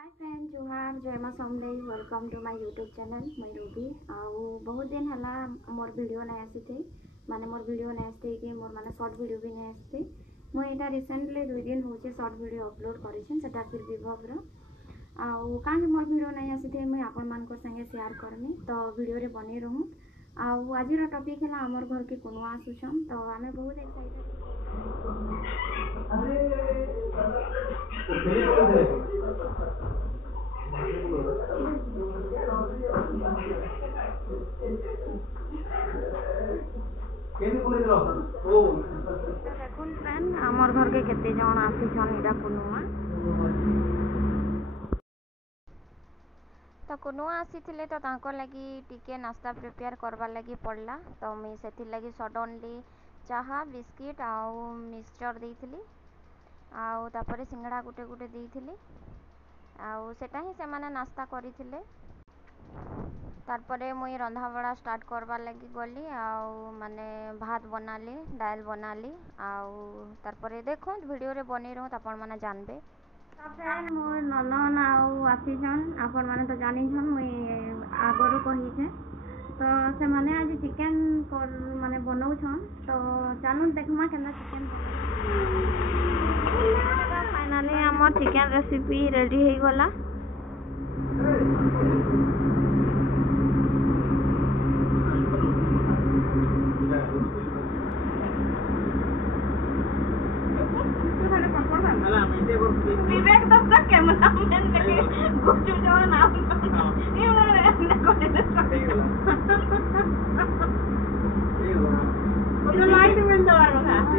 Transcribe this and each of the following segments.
Hi friend जोहार जय माँ Samalei welcome to my YouTube channel मैं रूबी आउ बहुत दिन हला मोर वीडियो नहीं आसी थे माने मोर वीडियो नहीं आसते कि मोर माने शॉर्ट वीडियो भी नहीं आसते मुझे यहाँ रिसेंटली 2 दिन होचे शॉर्ट वीडियो अपलोड करेछन सेटा फिर विभव रो आउ काहे मोर वीडियो नहीं आसी थे मैं आपन मान को संगे शेयर करनी तो वीडियो रे बने रहूं आउ आज रो टॉपिक है हमर घर के कुनुआ आसुछन तो हमें बहुत एक्साइटेड देखुन फ्रेंड आमर घर के केते जण आसीछन इरा कुनुआ तो कुनुआ आसीथिले तो तांको लगी टिके नाश्ता प्रिपेयर करवा लगी पड़ला तो मैं सेथि लगी सडनली चाहा बिस्किट आउ मिक्सचर देइथिली आउ तापरे सिंगड़ा गुटे गुटे देइथिली आउ सेटा ही से माने नाश्ता करिथिले तारपरे मुई रंधा बड़ा स्टार्ट करवा लगी गली आउ माने भात बनाली दाल बनाली आउ तारपरे देखो वीडियो रे बनी रहूँ आपण माने जानबे फ्रेंड मोर ननन आउ आसीछन आपण माने तो जानी छन मुई आगरो कही छे तो से माने आज चिकन कर माने बनाउ छन तो चालू देखमा केना चिकन फाइनली हमर चिकन रेसिपी रेडी हे गला विवेक दत्ता कैमरामैन लेके गुच्चू जो नाम ये वाला हमने कोने से तो लाइट में दवा रहा है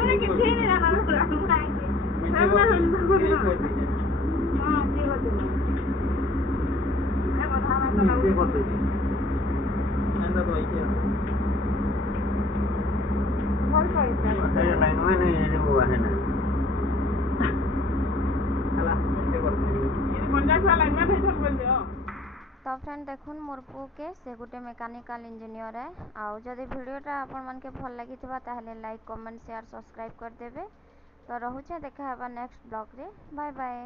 ये किसी ने ना रहा है हम हां जी होते मैं बता रहा था ये करते ऐसा तो है बहुत सही है लाइन में नहीं है वो है ना तो फ्रेंड देखुन मोर पु के से गोटे मेकानिकल इंजीनियर है आउ जदि वीडियोटा आपण मन के भल लगी ताहले लाइक कमेंट शेयर सब्सक्राइब कर देबे तो रहूचे देखा हबा नेक्स्ट ब्लॉग रे बाय बाय।